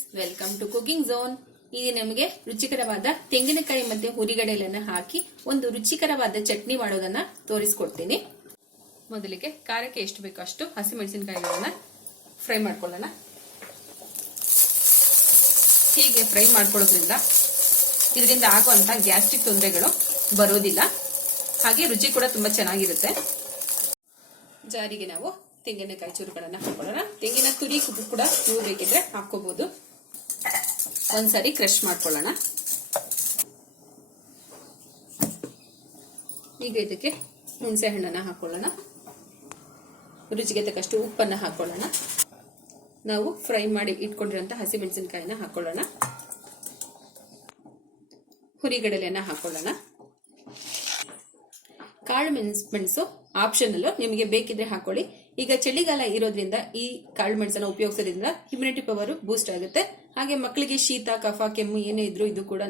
Friends, welcome to cooking zone. ಇದು ನಮಗೆ ರುಚಿಕರವಾದ ತೆಂಗಿನಕಾಯಿ ಮತ್ತೆ ಹುರಿಗಡಲೆಯನ್ನು ಹಾಕಿ ಒಂದು ರುಚಿಕರವಾದ ಚಟ್ನಿ ಮಾಡೋದನ್ನ ತೋರಿಸ್ಕೊಡ್ತೀನಿ. ಮೊದಲಿಗೆ ಖಾರಕ್ಕೆ ಎಷ್ಟು ಬೇಕೋ ಅಷ್ಟು ಹಸಿಮೆಣಸಿನಕಾಯಿಗಳನ್ನ ಫ್ರೈ ಮಾಡ್ಕೊಳ್ಳೋಣ. ಹೀಗೆ ಫ್ರೈ ಮಾಡ್ಕೊಳ್ಳೋದ್ರಿಂದ ಇದರಿಂದ ಆಗುವಂತ ಗ್ಯಾಸ್ಟ್ರಿಕ್ ತೊಂದರೆಗಳು ಬರೋದಿಲ್ಲ, ಹಾಗೆ ರುಚಿ ಕೂಡ ತುಂಬಾ ಚೆನ್ನಾಗಿರುತ್ತೆ. ಜಾರಿಗೆ ನಾವು ತೆಂಗಿನಕಾಯಿ ಚೂರುಗಳನ್ನ ಹಾಕೊಳ್ಳೋಣ. ತೆಂಗಿನ ತುರಿ ಕೂಡ ನೀವು ಬೇಕಿದ್ರೆ ಹಾಕೋಬಹುದು. ಒಂದ್ಸರಿ ಕ್ರಶ್ ಮಾಡ್ಕೊಳ್ಳೋಣ. ಈಗ ಇದಕ್ಕೆ ಹುಣಸೆ ಹಣ್ಣನ್ನ ಹಾಕೊಳ್ಳೋಣ. ರುಚಿಗೆ ತಕ್ಕಷ್ಟು ಉಪ್ಪನ್ನ ಹಾಕೊಳ್ಳೋಣ. ನಾವು ಫ್ರೈ ಮಾಡಿ ಇಟ್ಕೊಂಡಿರುವಂತಹ ಹಸಿಮೆಣಸಿನಕಾಯಿನ ಹಾಕೊಳ್ಳೋಣ. ಹುರಿಗಡಲೆಯನ್ನ ಹಾಕೊಳ್ಳೋಣ. ಕಾಳು ಮೆಣಸು ಆಪ್ಷನಲ್, ನಿಮಗೆ ಬೇಕಿದ್ರೆ ಹಾಕೊಳ್ಳಿ. ಈಗ ಚಳಿಗಾಲ ಇರೋದ್ರಿಂದ ಈ ಕಾಳು ಮೆಣಸನ್ನ ಉಪಯೋಗಿಸೋದ್ರಿಂದ ಇಮ್ಯುನಿಟಿ ಪವರ್ ಬೂಸ್ಟ್ ಆಗುತ್ತೆ. ಹಾಗೆ ಮಕ್ಕಳಿಗೆ ಶೀತ, ಕಫ, ಕೆಮ್ಮು ಏನೇ ಇದ್ರೂ ಇದು ಕೂಡ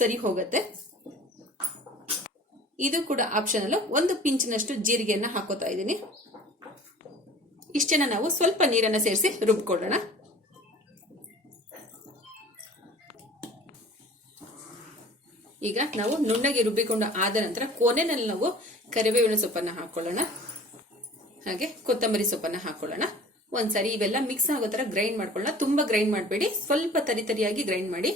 ಸರಿ ಹೋಗುತ್ತೆ. ಇದು ಕೂಡ ಆಪ್ಷನಲ್. ಒಂದು ಪಿಂಚಿನಷ್ಟು ಜೀರಿಗೆಯನ್ನ ಹಾಕೋತಾ ಇದ್ದೀನಿ. ಇಷ್ಟನ್ನ ನಾವು ಸ್ವಲ್ಪ ನೀರನ್ನ ಸೇರಿಸಿ ರುಬ್ಕೊಳ್ಳೋಣ. ಈಗ ನಾವು ನುಣ್ಣಗೆ ರುಬ್ಬಿಕೊಂಡು ಆದ ನಂತರ ಕೊನೆಯಲ್ಲಿ ನಾವು ಕರಿಬೇವಿನ ಸೊಪ್ಪನ್ನ ಹಾಕೊಳ್ಳೋಣ. ಹಾಗೆ ಕೊತ್ತಂಬರಿ ಸೊಪ್ಪನ್ನ ಹಾಕೊಳ್ಳೋಣ. ಒಂದ್ಸರಿ ಇವೆಲ್ಲ ಮಿಕ್ಸ್ ಆಗೋ ತರ ಗ್ರೈಂಡ್ ಮಾಡ್ಕೊಳ್ಳೋಣ. ತುಂಬಾ ಗ್ರೈಂಡ್ ಮಾಡಬೇಡಿ, ಸ್ವಲ್ಪ ತರಿಯಾಗಿ ಗ್ರೈಂಡ್ ಮಾಡಿ.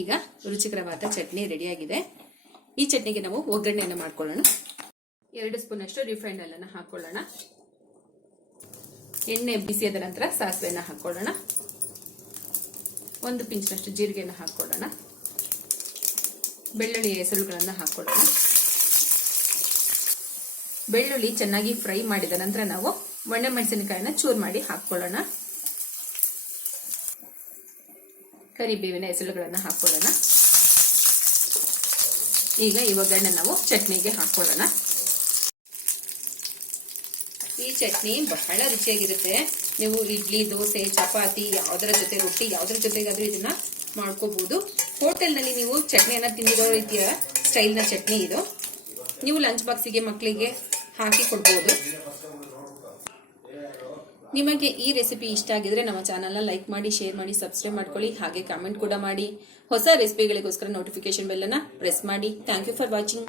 ಈಗ ರುಚಿಕರವಾದ ಚಟ್ನಿ ರೆಡಿಯಾಗಿದೆ. ಈ ಚಟ್ನಿಗೆ ನಾವು ಒಗ್ಗರಣೆಯನ್ನು ಮಾಡ್ಕೊಳ್ಳೋಣ. 2 ಸ್ಪೂನ್ ಅಷ್ಟು ರಿಫೈಂಡ್ ಆಯಿಲ್ ಅನ್ನು ಹಾಕೊಳ್ಳೋಣ. ಎಣ್ಣೆ ಬಿಸಿಯಾದ ನಂತರ ಸಾಸಿವೆಯನ್ನು ಹಾಕೊಳ್ಳೋಣ. 1 ಪಿಂಚಿನಷ್ಟು ಜೀರಿಗೆಯನ್ನು ಹಾಕೊಳ್ಳೋಣ. ಬೆಳ್ಳುಳ್ಳಿ ಹೆಸರುಗಳನ್ನು ಹಾಕೊಳ್ಳೋಣ. ಬೆಳ್ಳುಳ್ಳಿ ಚೆನ್ನಾಗಿ ಫ್ರೈ ಮಾಡಿದ ನಂತರ ನಾವು ಒಣ ಮೆಣಸಿನಕಾಯಿನ ಚೂರು ಮಾಡಿ ಹಾಕೊಳ್ಳೋಣ. ಕರಿಬೇವಿನ ಹೆಸರುಗಳನ್ನು ಹಾಕೊಳ್ಳೋಣ. ಈಗ ಈ ಒಗ್ಗರಣೆ ನಾವು ಚಟ್ನಿಗೆ ಹಾಕೊಳ್ಳೋಣ. ಈ ಚಟ್ನಿ ಬಹಳ ರುಚಿಯಾಗಿರುತ್ತೆ. ನೀವು ಇಡ್ಲಿ, ದೋಸೆ, ಚಪಾತಿ ಯಾವುದರ ಜೊತೆ, ರೊಟ್ಟಿ ಯಾವುದರ ಜೊತೆಗಾದ್ರೂ ಇದನ್ನ ಮಾಡ್ಕೋಬಹುದು. ಹೋಟೆಲ್ನಲ್ಲಿ ನೀವು ಚಟ್ನಿಯನ್ನ ತಿಂದಿರೋ ರೀತಿಯ ಸ್ಟೈಲ್ನ ಚಟ್ನಿ ಇದು. ನೀವು ಲಂಚ್ ಬಾಕ್ಸಿಗೆ ಮಕ್ಕಳಿಗೆ ಹಾಕಿ ಕೊಡ್ಬೋದು. ನಿಮಗೆ ಈ ರೆಸಿಪಿ ಇಷ್ಟ ಆಗಿದ್ರೆ ನಮ್ಮ ಚಾನಲ್ನ ಲೈಕ್ ಮಾಡಿ, ಶೇರ್ ಮಾಡಿ, ಸಬ್ಸ್ಕ್ರೈಬ್ ಮಾಡ್ಕೊಳ್ಳಿ. ಹಾಗೆ ಕಾಮೆಂಟ್ ಕೂಡ ಮಾಡಿ. ಹೊಸ ರೆಸಿಪಿಗಳಿಗೋಸ್ಕರ ನೋಟಿಫಿಕೇಶನ್ ಬೆಲ್ ಅನ್ನ ಪ್ರೆಸ್ ಮಾಡಿ. Thank you for watching.